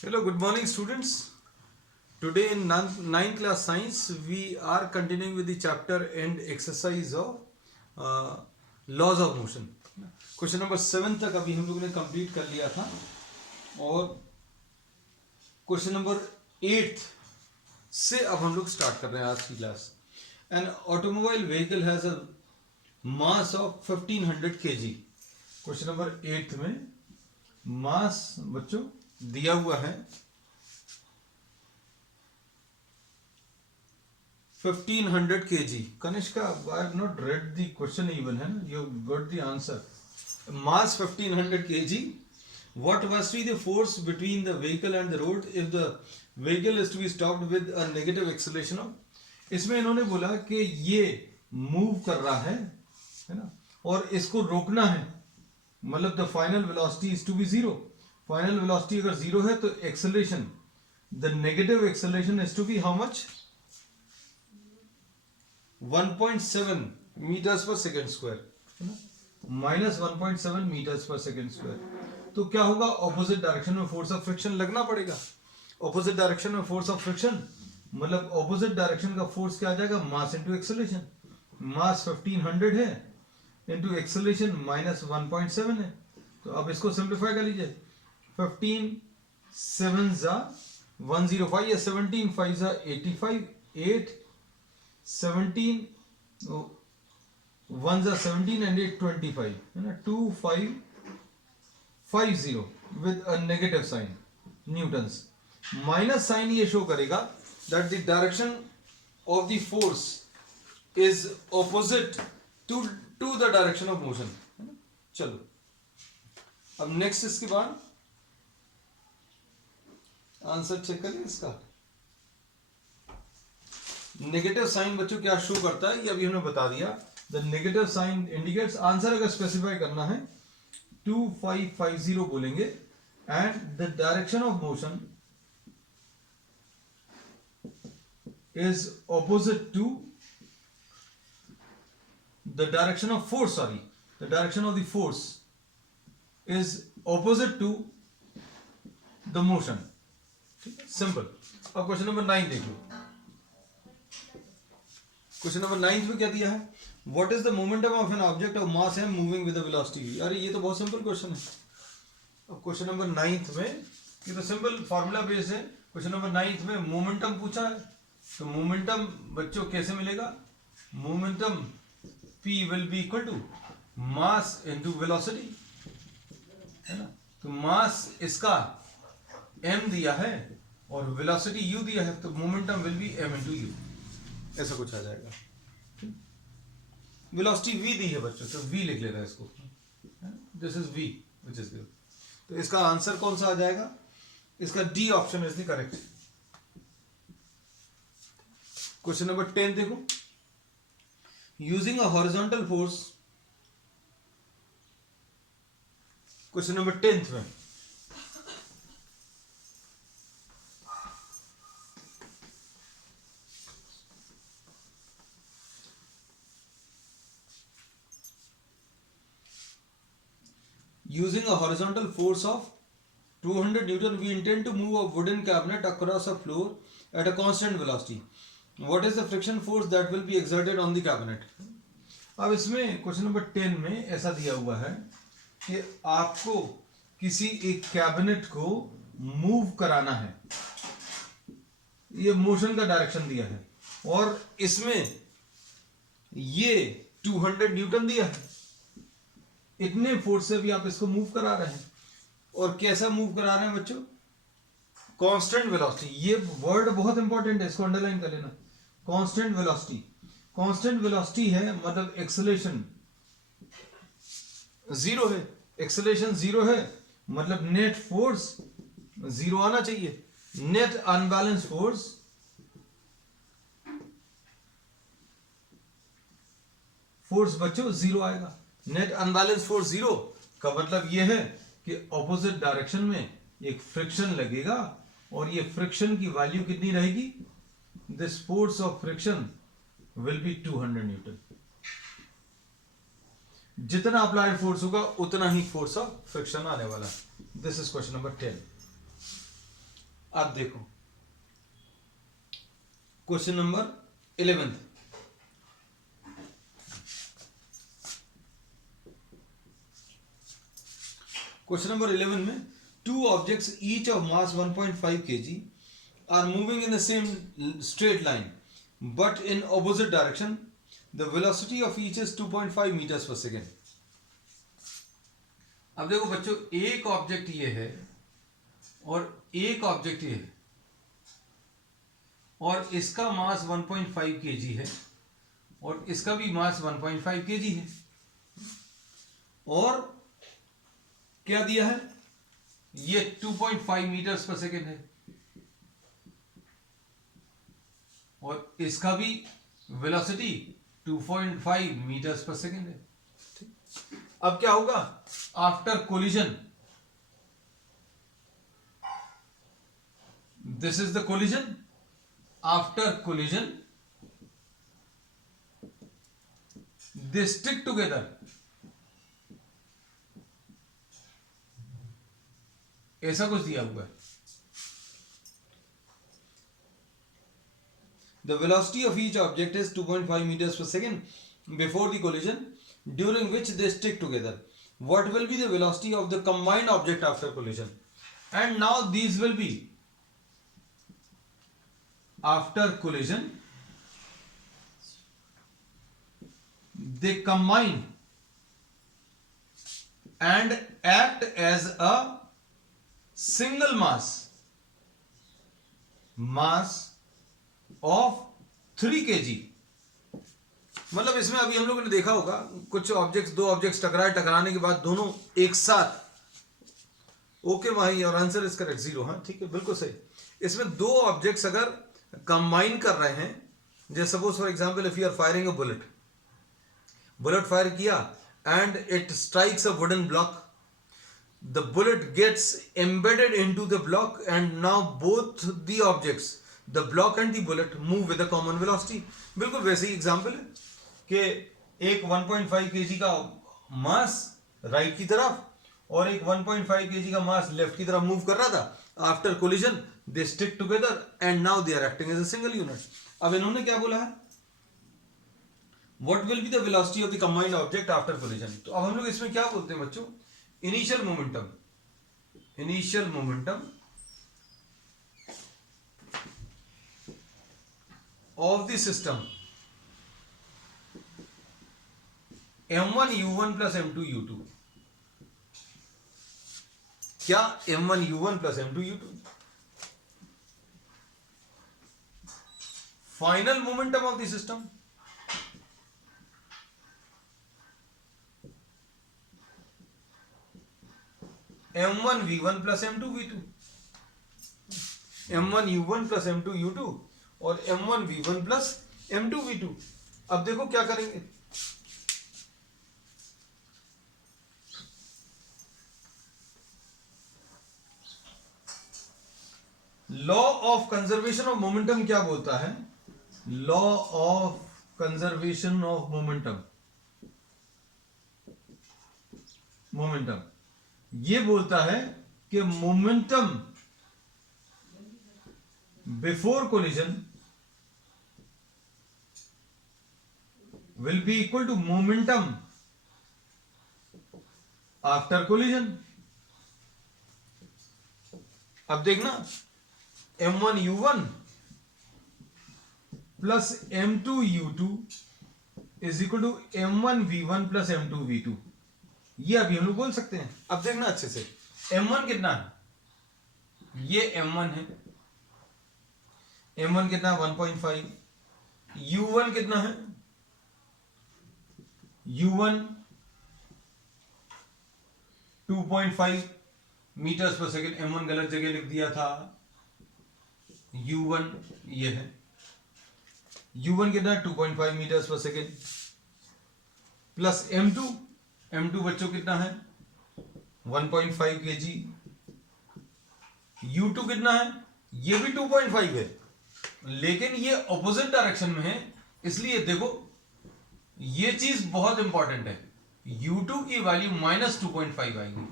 Hello, good morning, students. Today in ninth class science, we are continuing with the chapter and exercise of laws of motion. Question number 7 तक अभी हम लोगों ने complete कर लिया था और क्वेश्चन नंबर 8 से अब हम लोग स्टार्ट कर रहे हैं आज की class. An automobile vehicle has a mass of 1500 kg. Question number 8 में मास बच्चों दिया हुआ है 1500 kg. Kanishka, I have not read the question even, है ना? You got the answer. Mass 1500 kg. What must be the force between the vehicle and the road if the vehicle is to be stopped with a negative acceleration of? इसमें इन्होंने बोला कि ये move कर रहा है ना, और इसको रोकना है, मतलब the final velocity is to be zero. Final velocity अगर जीरो है तो acceleration, the negative acceleration is to be how much? 1.7 metres per second square, minus 1.7 metres per second square. तो क्या होगा? ऑपोजिट डायरेक्शन में फोर्स ऑफ फ्रिक्शन लगना पड़ेगा. Opposite direction में फोर्स ऑफ फ्रिक्शन मतलब ऑपोजिट डायरेक्शन का फोर्स क्या आ जाएगा? Mass into acceleration. मास 1500 है इंटू एक्सेलरेशन माइनस 1.7 है. तो अब इसको सिंप्लीफाई कर लीजिए. 15 7 जा 105 या 17 5 जा 85 8 17 1 जा 17 and 8 25 है ना. 2550 with a negative sign newtons. Minus sign ये शो करेगा that the direction of the force is opposite to the direction of motion. चलो अब नेक्स्ट इसके बाद आंसर चेक करिए. इसका नेगेटिव साइन बच्चों क्या शो करता है ये अभी हमने बता दिया. The negative sign indicates, answer अगर स्पेसिफाई करना है 2550 बोलेंगे and the direction of motion is opposite to the direction of force. Sorry, the direction of the force is opposite to the motion. Simple. अब क्वेश्चन नंबर 9 देख लो. Question number 9 में क्या दिया है? What is the momentum of an object of mass m moving with a velocity v? अरे ये तो बहुत सिंपल क्वेश्चन है. अब क्वेश्चन नंबर 9 में ये तो सिंपल फॉर्मूला बेस्ड है. क्वेश्चन नंबर 9 में मोमेंटम पूछा है, तो मोमेंटम बच्चों कैसे मिलेगा? Momentum P will be equal to mass into velocity, है ना. तो मास इसका m दिया है और वेलोसिटी u दिया है, तो momentum will be m into u. ऐसा कुछ आ जाएगा. वेलोसिटी v दी है बच्चों, तो v लिख लेना है इसको. This is v which is given. तो इसका आंसर कौन सा आ जाएगा? इसका D option is the correct. Question number 10 देखो. Using a horizontal force, question number 10 में using a horizontal force of 200 Newton, we intend to move a wooden cabinet across a floor at a constant velocity. What is the friction force that will be exerted on the cabinet? अब इसमें question number 10 में ऐसा दिया हुआ है कि आपको किसी एक कैबिनेट को मूव कराना है. ये मोशन का डायरेक्शन दिया है और इसमें ये 200 न्यूटन दिया है. इतने फोर्स से भी आप इसको मूव करा रहे हैं. और कैसा मूव करा रहे हैं बच्चों? Constant velocity. ये वर्ड बहुत इंपॉर्टेंट है, इसको अंडरलाइन कर लेना. Constant velocity. कांस्टेंट वेलोसिटी है मतलब एक्सेलरेशन जीरो है. एक्सेलरेशन जीरो है मतलब नेट फोर्स जीरो आना चाहिए. नेट अनबैलेंस फोर्स बच्चों जीरो आएगा. नेट अनबैलेंस फोर्स जीरो का मतलब यह है कि ऑपोजिट डायरेक्शन में एक फ्रिक्शन लगेगा और ये फ्रिक्शन की वैल्यू कितनी रहेगी? This force of friction will be 200 Newton. जितना अप्लाइड फोर्स होगा उतना ही फोर्स ऑफ फ्रिक्शन आने वाला. This is question number 10. आप देखो क्वेश्चन नंबर 11। क्वेश्चन नंबर 11 में two objects each of mass 1.5 kg are moving in the same straight line but in opposite direction. The velocity of each is 2.5 meters per second. अब देखो बच्चों, एक object ये है और एक ऑब्जेक्ट ये है और इसका मास 1.5 kg है और इसका भी मास 1.5 kg है और क्या दिया है, ये 2.5 मीटर्स पर सेकेंड है और इसका भी वेलोसिटी 2.5 मीटर्स पर सेकेंड है। अब क्या होगा, after collision, this is the collision, after collision they stick together, ऐसा कुछ दिया हुआ है। The velocity of each object is 2.5 meters per second before the collision, during which they stick together. What will be the velocity of the combined object after collision? And now these will be after collision, they combine and act as a single mass of 3 kg। मतलब इसमें अभी हम लोगों ने देखा होगा कुछ objects, दो ऑब्जेक्ट्स टकराने के बाद दोनों एक साथ, ओके भाई, और आंसर इज करेक्ट 0। हाँ ठीक है, बिल्कुल सही। इसमें दो ऑब्जेक्ट्स अगर कंबाइन कर रहे हैं, जैसे suppose for example if you are firing a bullet fire किया and it strikes a wooden block, the bullet gets embedded into the block and now both the objects, the block and the bullet, move with a common velocity। बिल्कुल वैसे ही example है कि एक 1.5 kg का मास right की तरफ और एक 1.5 kg का मास लेफ्ट की तरफ मूव कर रहा था। After collision they stick together and now they are acting as a single unit. अब इन्होंने क्या बोला है, what will be the velocity of the combined object after collision. तो अब हम लोग इसमें क्या बोलते हैं बच्चों, initial momentum of the system m1 u1 plus m2 u2। क्या m1 u1 plus m2 u2 final momentum of the system, m1 v1 plus m2 v2, m1 u1 plus m2 u2 और m1 v1 plus m2 v2। अब देखो क्या करेंगे, law of conservation of momentum क्या बोलता है, law of conservation of momentum ये बोलता है कि momentum before collision will be equal to momentum after collision। अब देखना, m1 u1 plus m2 u2 is equal to m1 v1 plus m2 v2। ये अभी हम लोग बोल सकते हैं। अब देखना अच्छे से, m1 कितना है, ये m1 है, m1 कितना है 1.5, u1 कितना है, u1 2.5 metres per second, m1 गलत जगह लिख दिया था, u1 ये है, u1 कितना है 2.5 metres per second plus m2 बच्चों कितना है 1.5 kg, u2 कितना है, ये भी 2.5 है लेकिन ये ऑपोजिट डायरेक्शन में है, इसलिए देखो ये चीज बहुत इंपॉर्टेंट है, u2 की वैल्यू -2.5 आएगी।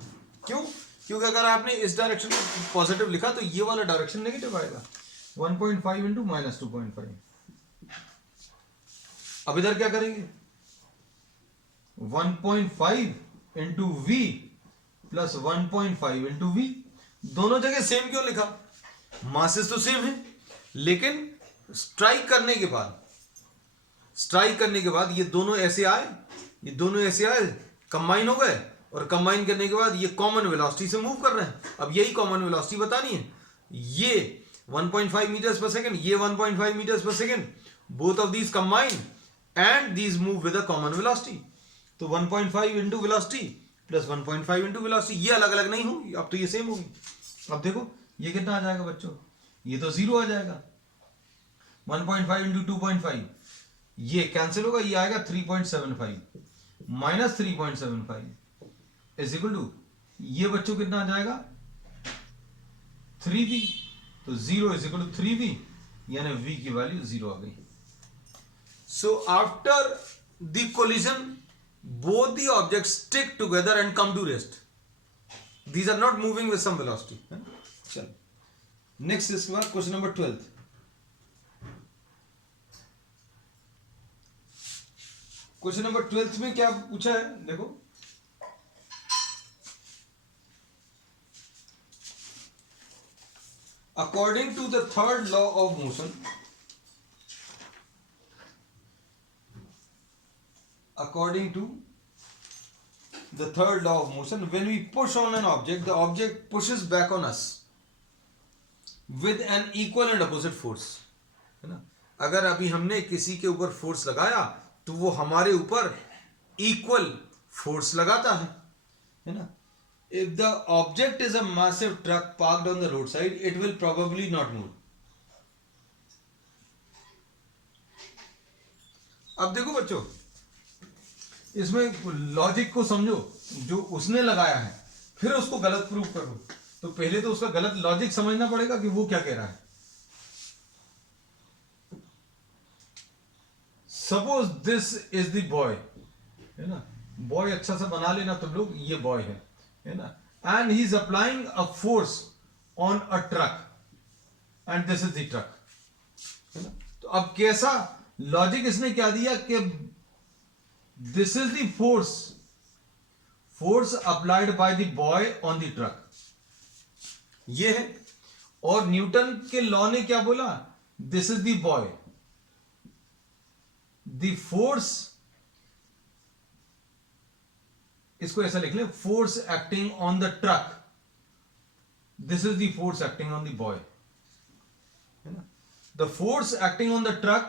क्यों? क्योंकि अगर आपने इस डायरेक्शन को पॉजिटिव लिखा तो ये वाला डायरेक्शन नेगेटिव आएगा। 1.5 इंटू माइनस 2.5। अब इधर क्या करेंगे, 1.5 into v plus 1.5 into v. दोनों जगह सेम क्यों लिखा, मासेस तो सेम है, लेकिन स्ट्राइक करने के बाद ये दोनों ऐसे आए, कंबाइन हो गए, और कंबाइन करने के बाद ये कॉमन वेलोसिटी से मूव कर रहे हैं। अब यही कॉमन वेलोसिटी बतानी है। ये 1.5 मीटर्स पर सेकेंड, ये 1.5 metres per second, both of these combine and these move with a common velocity. तो 1.5 into velocity plus 1.5 into velocity, ये अलग अलग नहीं होगी, अब तो ये सेम होगी। अब देखो ये कितना आ जाएगा बच्चों, ये तो 0 आ जाएगा। 1.5 इंटू 2.5 ये कैंसिल होगा, ये आएगा 3.75 माइनस 3.75 इज इक्वल टू, ये बच्चों कितना आ जाएगा 3v। तो 0 इज इक्वल टू 3v, यानी v की वैल्यू 0 आ गई। So after the collision both the objects stick together and come to rest. These are not moving with some velocity. चलो next, इसके बाद क्वेश्चन नंबर 12। क्वेश्चन नंबर 12 में क्या पूछा है, देखो, according to the third law of motion, according to the third law of motion, when we push on an object, the object pushes back on us with an equal and opposite force, है ना। अगर अभी हमने किसी के ऊपर force लगाया तो वो हमारे ऊपर इक्वल फोर्स लगाता है ना। if the object is a massive truck parked on the roadside, it will probably not move. अब देखो बच्चों, इसमें लॉजिक को समझो, जो उसने लगाया है फिर उसको गलत प्रूव करो। तो पहले तो उसका गलत लॉजिक समझना पड़ेगा कि वो क्या कह रहा है। Suppose this is the boy, है ना, बॉय अच्छा सा बना लेना तुम लोग, ये बॉय है ना, and he is applying a force on a truck and this is the truck, है ना। तो अब कैसा लॉजिक इसने क्या दिया कि this is the force applied by the boy on the truck, ये है। और न्यूटन के लॉ ने क्या बोला, this is the boy, the force, इसको ऐसा लिख ले, force acting on the truck, this is the force acting on the boy, है ना। the force acting on the truck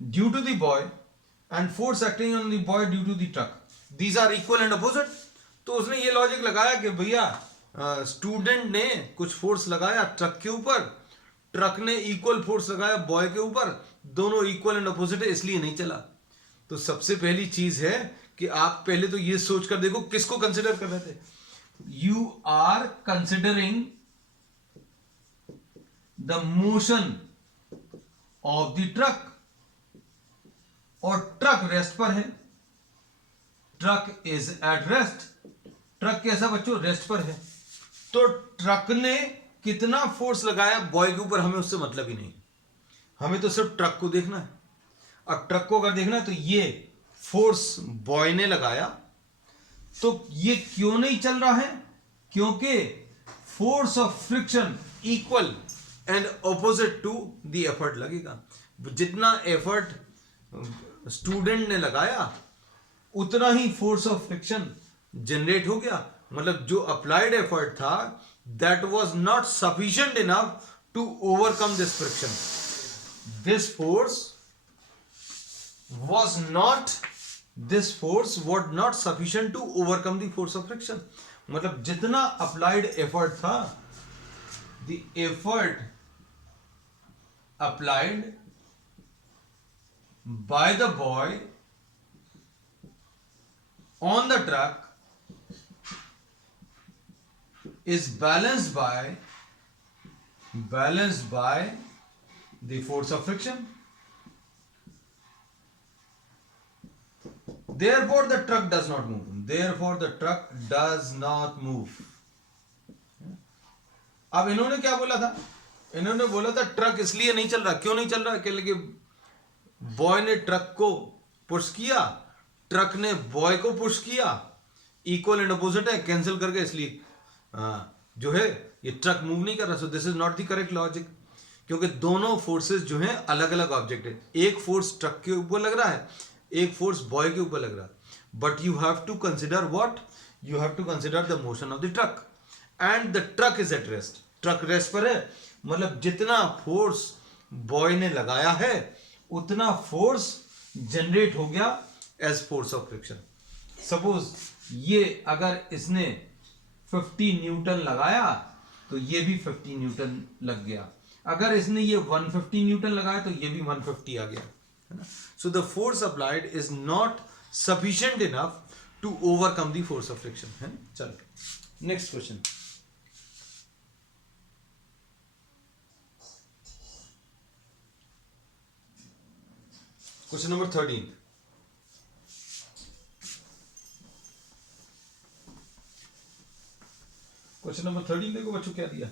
due to the boy and force acting on the boy due to the truck, these are equal and opposite। तो उसने ये logic लगाया कि भैया student ने कुछ फोर्स लगाया ट्रक के ऊपर, ट्रक ने इक्वल फोर्स लगाया बॉय के ऊपर, दोनों इक्वल एंड अपोजिट है, इसलिए नहीं चला। तो सबसे पहली चीज है कि आप पहले तो ये सोच कर देखो किसको कंसिडर कर रहे थे। You are considering the motion of the truck, और ट्रक रेस्ट पर है, truck is at rest. Truck कैसा बच्चों, रेस्ट पर है। तो ट्रक ने कितना फोर्स लगाया बॉय के ऊपर, हमें उससे मतलब ही नहीं, हमें तो सिर्फ ट्रक को देखना है। अब ट्रक को अगर देखना है तो ये फोर्स बॉय ने लगाया, तो ये क्यों नहीं चल रहा है, क्योंकि force of friction equal and opposite to the effort लगेगा। जितना एफर्ट स्टूडेंट ने लगाया उतना ही फोर्स ऑफ फ्रिक्शन जनरेट हो गया। मतलब जो अप्लाइड एफर्ट था that was not sufficient enough to overcome this friction. This force was not sufficient to overcome the force of friction। मतलब जितना अप्लाइड एफर्ट था, the effort applied by the boy on the truck is balanced by the force of friction। Therefore the truck does not move। therefore the truck does not move. अब इन्होंने क्या बोला था? इन्होंने बोला था ट्रक इसलिए नहीं चल रहा. क्यों नहीं चल रहा? क्योंकि बॉय ने ट्रक को पुश किया, ट्रक ने बॉय को पुश किया. इक्वल एंड अपोजिट है, कैंसिल करके, इसलिए जो है ये ट्रक मूव नहीं कर रहा. So this is not the correct logic, क्योंकि दोनों फोर्सेस जो हैं अलग अलग ऑब्जेक्ट है. एक फोर्स ट्रक के ऊपर लग रहा है, एक फोर्स बॉय के ऊपर लग रहा है. But you have to consider what? You have to consider the motion of the truck and the truck is at rest. Truck rest पर है, मतलब जितना फोर्स बॉय ने लगाया है उतना फोर्स जनरेट हो गया as force of friction. Suppose ये अगर इसने 50 न्यूटन लगाया तो ये भी 50 न्यूटन लग गया. अगर इसने ये 150 न्यूटन लगाया तो ये भी 150 आ गया, है ना. So the force applied is not sufficient enough to overcome the force of friction, है ना. चलो next question. Question number 13. Question number 13 देखो बच्चों क्या दिया.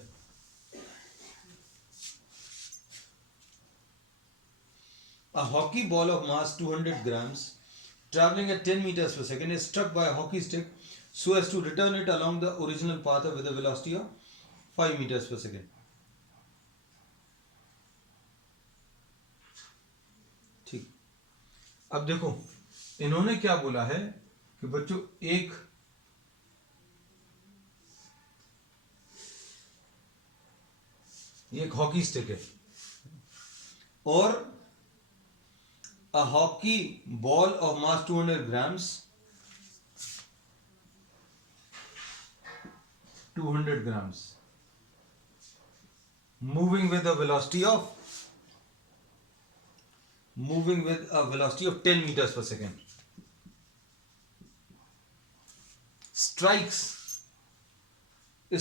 A hockey ball of mass 200 grams traveling at 10 meters per second is struck by a hockey stick so as to return it along the original path with a velocity of 5 meters per second. ठीक. अब देखो इन्होंने क्या बोला है कि बच्चों एक हॉकी स्टिक है और a hockey ball of mass 200 grams 200 grams moving with a velocity of 10 meters per second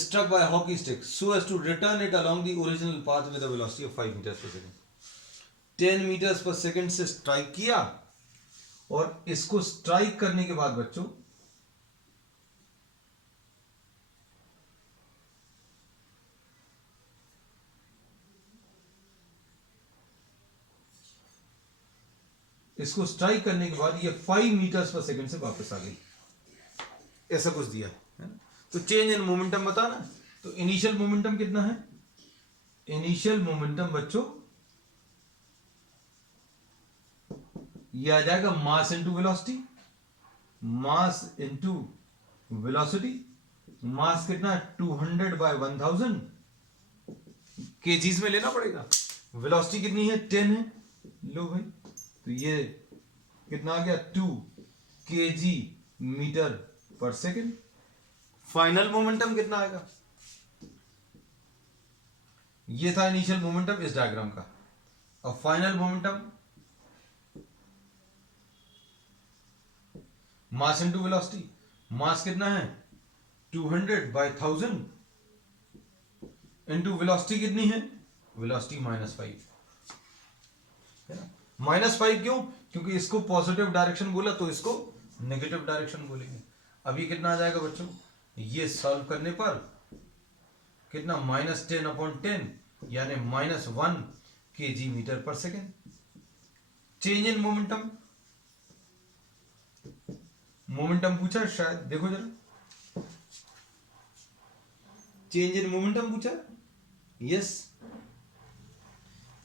struck by a hockey stick so as to return it along the original path with a velocity of 5 meters per second. 10 metres पर second से strike किया और इसको strike करने के बाद बच्चों ये 5 मीटर्स पर सेकंड से वापस आ गई. ऐसा कुछ दिया है ना. तो चेंज इन मोमेंटम बताना. तो इनिशियल मोमेंटम कितना है? इनिशियल मोमेंटम बच्चों ये आ जाएगा मास इंटू वेलोसिटी. मास कितना है? 200 बाय 1000 केजीज में लेना पड़ेगा. वेलोसिटी कितनी है? 10 है. लो भाई, तो ये कितना आ गया? 2 kg मीटर पर सेकेंड. फाइनल मोमेंटम कितना आएगा? ये था इनिशियल मोमेंटम इस डायग्राम का. और final momentum mass into velocity. Mass कितना है? 200 बाय 1000 इंटू वेलोसिटी कितनी है? वेलोसिटी -5 है ना. -5 क्यों? क्योंकि इसको पॉजिटिव डायरेक्शन बोला तो इसको नेगेटिव डायरेक्शन बोलेंगे. अब ये कितना आ जाएगा बच्चों? ये सॉल्व करने पर कितना? -10/10 यानी -1 kg मीटर पर सेकेंड. चेंज इन मोमेंटम पूछा शायद, देखो जरा. चेंज इन मोमेंटम पूछा. Yes,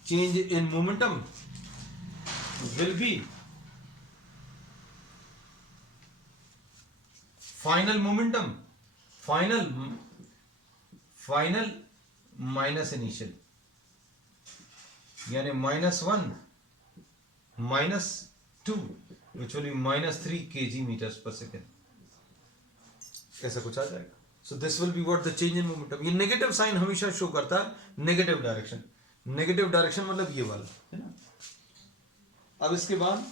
change in momentum will be final momentum, final minus initial, यानी -1 -2 which will be -3 kg meters per second. ऐसा कुछ आ जाएगा. So this will be what the change in momentum. ये नेगेटिव साइन हमेशा show करता है negative direction. Negative direction मतलब ये वाला, है ना. अब इसके बाद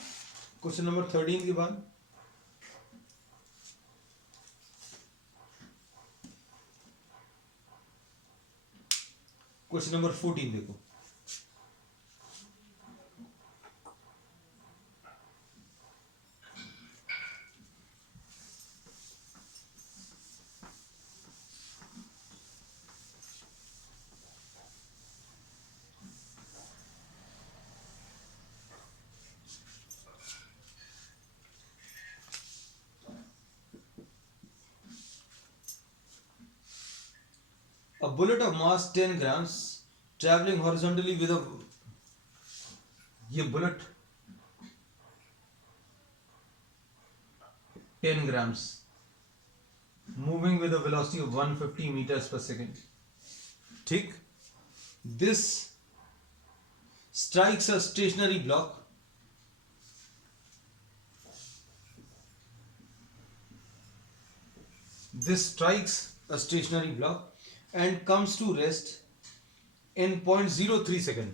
क्वेश्चन नंबर 13 के बाद क्वेश्चन नंबर 14 देखो. A bullet of mass 10 grams traveling horizontally with a, ये bullet 10 grams moving with a velocity of 150 meters per second. ठीक, this strikes a stationary block and comes to rest in 0.03 second.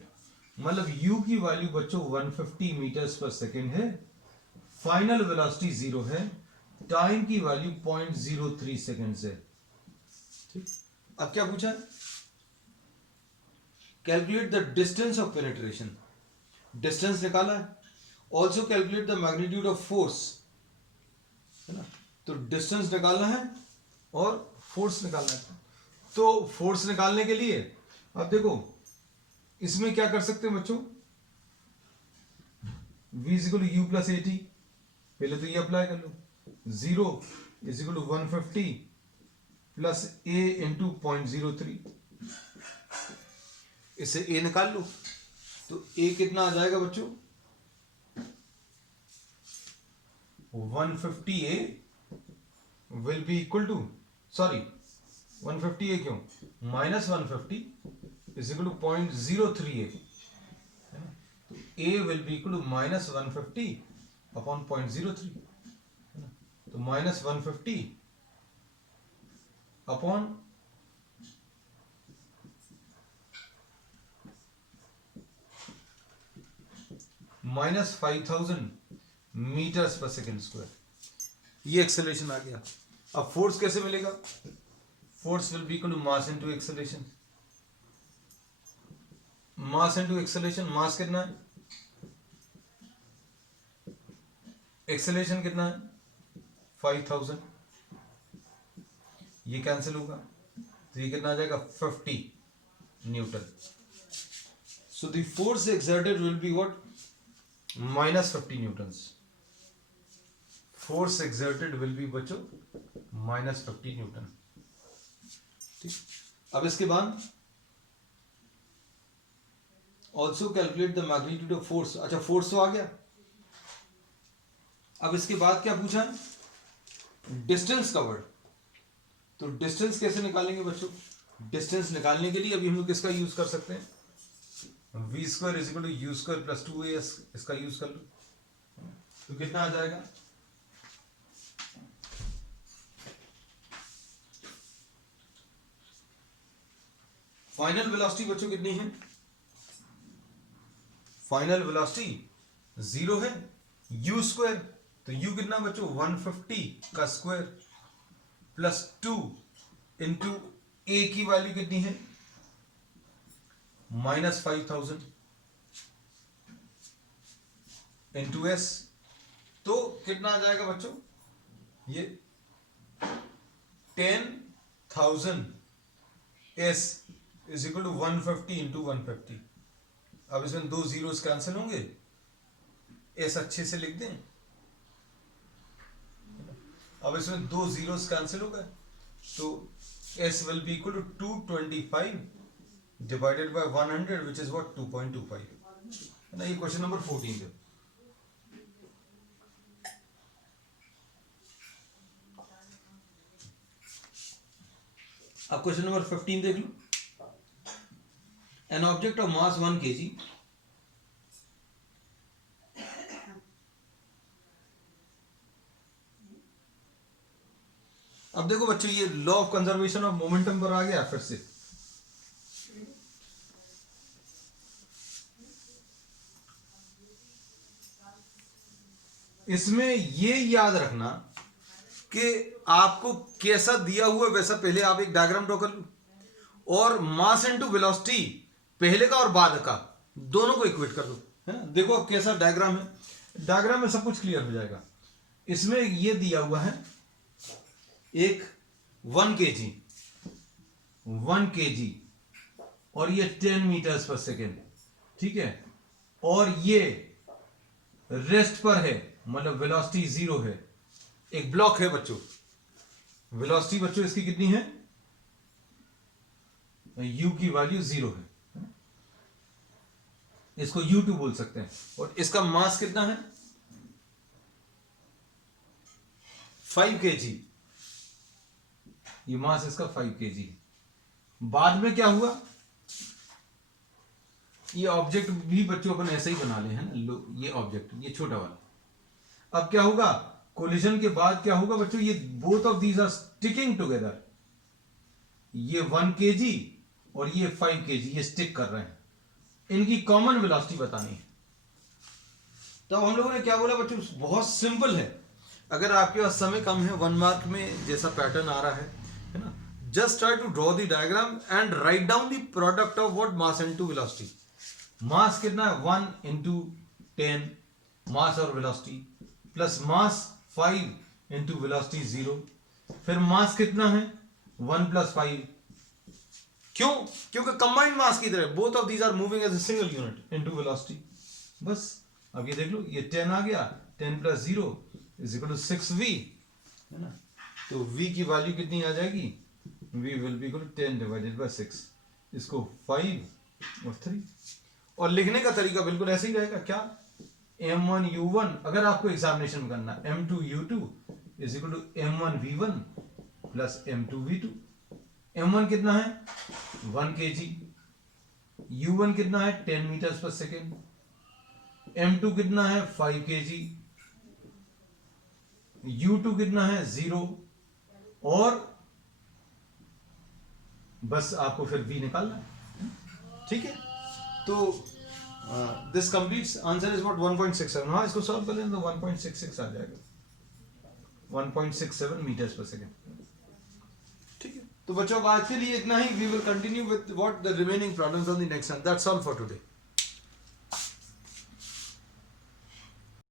मतलब u की value बच्चों 150 metres per second है, final velocity 0 है, time की value 0.03 second है. ठीक, अब क्या पूछा है? Calculate the distance of penetration. Distance निकाला है. Also calculate the magnitude of force, है ना. तो डिस्टेंस निकालना है और फोर्स निकालना है. तो फोर्स निकालने के लिए अब देखो इसमें क्या कर सकते हैं बच्चों, v equal to u plus a t, पहले तो ये अप्लाई कर लो. 0 is equal to 150 plus a into 0.03. इससे a निकाल लो तो a कितना आ जाएगा बच्चों, 150a will be equal to, sorry 150a क्यों, minus 150 is equal to 0.03a, है ना. तो a will be equal to minus 150 upon 0.03, है ना. तो minus 150 upon minus 5000 metres per second square. ये एक्सेलरेशन आ गया. अब फोर्स कैसे मिलेगा? Force will be equal to mass into acceleration. Mass into acceleration, mass कितना है, एक्सेलरेशन कितना है 5000. ये कैंसिल होगा तो ये कितना आ जाएगा 50 Newton. So the force exerted will be what, minus 50 Newton's. Force exerted will be बच्चों माइनस 50 न्यूटन. ठीक, अब इसके बाद also calculate the magnitude of force. अच्छा, फोर्स तो आ गया. अब इसके बाद क्या पूछा है, डिस्टेंस कवर्ड. तो डिस्टेंस कैसे निकालेंगे बच्चों? डिस्टेंस निकालने के लिए अभी हम लोग किसका यूज कर सकते हैं, v square is equal to u square plus 2as, इसका यूज कर लो. तो कितना आ जाएगा, फाइनल वेलोसिटी बच्चों कितनी है, फाइनल वेलोसिटी 0 है, u स्क्वायर. तो u कितना बच्चों 150 का स्क्वायर प्लस 2 इंटू a की वैल्यू कितनी है माइनस 5000 इंटू s. तो कितना आ जाएगा बच्चों, ये 10,000 s is equal to 150 into 150. अब इसमें 2 जीरोस कैंसिल होंगे, एस अच्छे से लिख दें. अब इसमें 2 जीरोस कैंसिल हो गए तो s will be equal to 225 divided by 100 which is what 2.25, है ना. ये क्वेश्चन नंबर 14 है. अब क्वेश्चन नंबर 15 देख लो. An object of mass 1 kg अब देखो बच्चों ये law of conservation of momentum पर आ गया फिर से. इसमें ये याद रखना कि आपको कैसा दिया हुआ वैसा पहले आप एक डायग्राम ड्रॉ कर लो और मास इनटू वेलोसिटी पहले का और बाद का दोनों को इक्वेट कर दो, है ना. देखो अब कैसा डायग्राम है, डायग्राम में सब कुछ क्लियर हो जाएगा. इसमें ये दिया हुआ है एक 1 kg और ये 10 मीटर्स पर सेकेंड, ठीक है. और ये रेस्ट पर है, मतलब वेलोसिटी 0 है. एक ब्लॉक है बच्चों, वेलोसिटी बच्चों इसकी कितनी है u की वैल्यू 0 है, इसको u2 बोल सकते हैं। और इसका मास कितना है 5 kg, ये मास इसका 5 kg। बाद में क्या हुआ, ये ऑब्जेक्ट भी बच्चों अपन ऐसे ही बना ले हैं ना, ये ऑब्जेक्ट ये छोटा वाला। अब क्या होगा, कोलिजन के बाद क्या होगा बच्चों, ये both of these are sticking together, ये 1 kg और ये 5 kg, ये स्टिक कर रहे हैं, इनकी कॉमन वेलोसिटी बतानी है। तो हम लोगों ने क्या बोला बच्चों, बहुत सिंपल है। अगर आपके पास समय कम है, 1 मार्क में जैसा पैटर्न आ रहा है ना, just try to draw the diagram and write down the product of what mass into velocity. Mass कितना है 1 इंटू 10 मास और velocity, plus mass 5 into velocity 0, फिर मास कितना है 1 प्लस 5। क्यों, क्योंकि कंबाइंड मास की तरह both of these are moving as a single unit into velocity. बस अब ये देख लो, ये 10 आ गया, 10 plus 0 is equal to 6v, है ना। तो v की वैल्यू कितनी आ जाएगी, v will be equal to 10 divided by 6, इसको 5 और 3। और लिखने का तरीका बिल्कुल ऐसे ही रहेगा, क्या m1u1, अगर आपको एग्जामिनेशन में करना m2u2 is equal to m1v1 plus m2v2। m1 कितना है 1 kg, u1 कितना है 10 मीटर्स पर सेकेंड, m2 कितना है 5 kg, u2 कितना है 0, और बस आपको फिर v निकालना है, ठीक है। तो this completes, answer is what 1.67। हाँ, इसको सॉल्व कर लें तो 1.66 आ जाएगा, 1.67 मीटर्स पर सेकेंड, ठीक है। तो बच्चों आज के लिए इतना ही। We will continue with what the remaining problems on the next one. That's all for today.